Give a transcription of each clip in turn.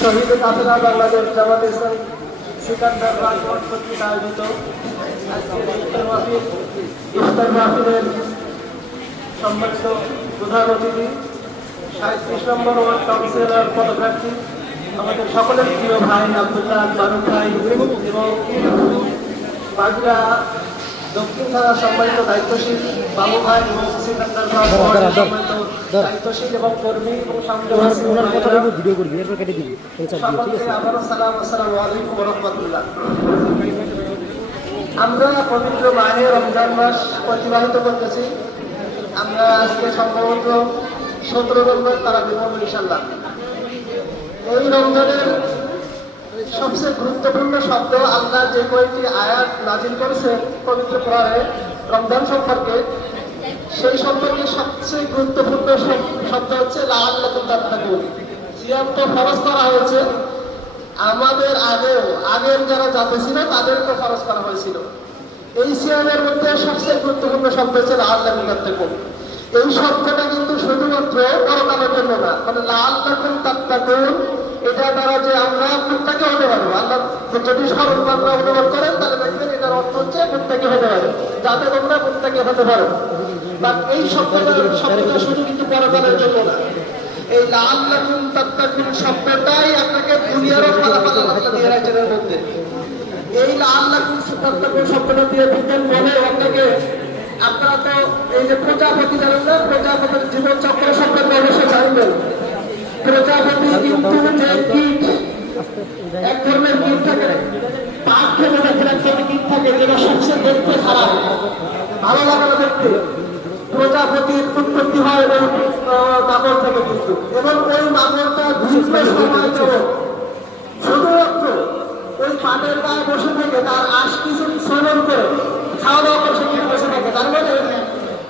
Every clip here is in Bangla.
শহীদ কাফেলা বাংলাদেশ জামাত ইসলাম সিকান্দার রাজমঠ কর্তৃক আয়োজিত আজকের ইফতার মাহফিলের সম্মানিত প্রধান অতিথি 37 নম্বর ওয়ার্ড কাউন্সিলর পদপ্রার্থী আমাদের সকলের প্রিয় ভাই আব্দুল্লাহ মারুফ ভাই এবং বাগড়া দক্ষিণ থানার সম্মানিত দায়িত্বশীল বাবু ভাই এবং সিকান্দার সম্মানিত দায়িত্বশীল এবং কর্মী এবং ভিডিও করবি এরপর কেটে দিবি আবারও সালাম আসসালামু আলাইকুম ওয়া রাহমাতুল্লাহ। আমরা পবিত্র মাহে রমজান মাস অতিবাহিত করতেছি। আমরা আজকে সম্ভবত 17 নম্বর তারাবি পড়ব ইনশাআল্লাহ। এই রমজানের সবচেয়ে গুরুত্বপূর্ণ শব্দ আল্লাহ যে কয়েকটি আয়াত নাজিল করেছেন পবিত্র কোরআনে রমজান সম্পর্কে, সেই সম্পর্কে সবচেয়ে গুরুত্বপূর্ণ শব্দ হচ্ছে লাআল্লাকুম তাত্তাকুন। সিয়াম তো ফরজ করা হয়েছে, আমাদের আগের যারা জাতি ছিল তাদেরকে ফরজ করা হয়েছিল। এই সিয়ামের মধ্যে সবচেয়ে গুরুত্বপূর্ণ শব্দ হচ্ছে লাআল্লাকুম তাত্তাকুন। এই শব্দটা কিন্তু শুধুমাত্র পরকালের জন্য না, মানে লাআল্লাকুম তাত্তাকুন এটা দ্বারা যে আমরা মুত্তাকি হতে পারবো। আল্লাহ যদি স্মরণ আমরা অনুভব করেন তাহলে দেখবেন এটার অর্থ হচ্ছে মুত্তাকি হতে পারে, যাতে তোমরা মুত্তাকি হতে পারো। বাট এই শব্দটা শুধু কিন্তু পরকালের জন্য না। এই লাআল্লাকুম তাত্তাকুন শব্দটাই আপনাকে দুনিয়ারও ফলাফল আল্লাহ দিয়ে রাখছেন এর মধ্যে। এই লাআল্লাকুম তাত্তাকুন শব্দটা দিয়ে দিতেন বলে আপনাকে, আপনারা তো এই যে প্রজাপতি জানেন না, প্রজাপতির জীবন চক্র সম্পর্কে অবশ্যই জানবেন। প্রজাপতি কিন্তু যে কীট, এক ধরনের কীট থাকে, পাক খেতে দেখেন একটা কীট থাকে যেটা সবচেয়ে দেখতে খারাপ, ভালো লাগে না দেখতে। প্রজাপতির উৎপত্তি হয় ওই মাকড় থেকে কিন্তু, এবং ওই মাকড়টা দীর্ঘ সময় ধরে শুধুমাত্র ওই পাটের গায়ে বসে থেকে তার আশ কিছু সেবন করে খাওয়া দাওয়া করে সে বসে থাকে। তার মানে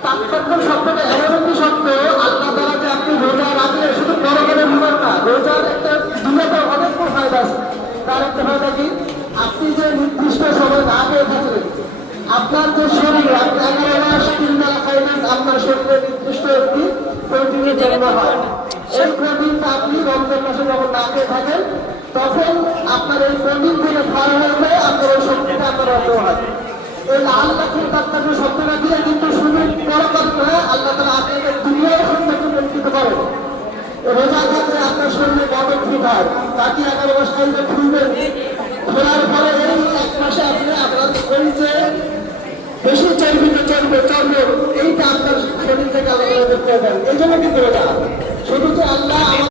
তাৎক্ষণিক শব্দটা এমন একটি শব্দ, আল্লাহ দ্বারা যে আপনি রোজা রাখলে শুধু বড় করে বিমান না, রোজার একটা দুনিয়াতে অনেক ফায়দা আছে। তার একটা ফায়দা কি, আপনি যে নির্দিষ্ট সময় না খেয়ে থাকলেন, আপনার যে শরীর, আপনি 11 মাস 3 বেলা খাইলেন, আপনার শরীরে নির্দিষ্ট একটি প্রোটিনের জন্ম হয়। এই প্রোটিনটা আপনি রমজান মাসে যখন না খেয়ে থাকেন তখন আপনার এই প্রোটিন থেকে ভালো হয়ে আপনার ওই শক্তিটা আপনার অর্থ হয়। এই লাআল্লাকুম তাত্তাকুন শব্দটা দিয়ে কিন্তু শুধু পরকাল করে আল্লাহ তাআলা আপনাকে দুনিয়ার সম্পর্কে বঞ্চিত করেন। রোজা থাকলে আপনার শরীরে বদল ঠিক হয়, তাকে 11 মাস খাইলে খুলবেন, খোলার পরে এই 1 মাসে আপনি আপনার ওই যে বেশি চর্বিতে চর্ব এইটা আপনার শরীর থেকে আলাদা করতে পারেন। এই জন্য কিন্তু রোজা শুধু যে আল্লাহ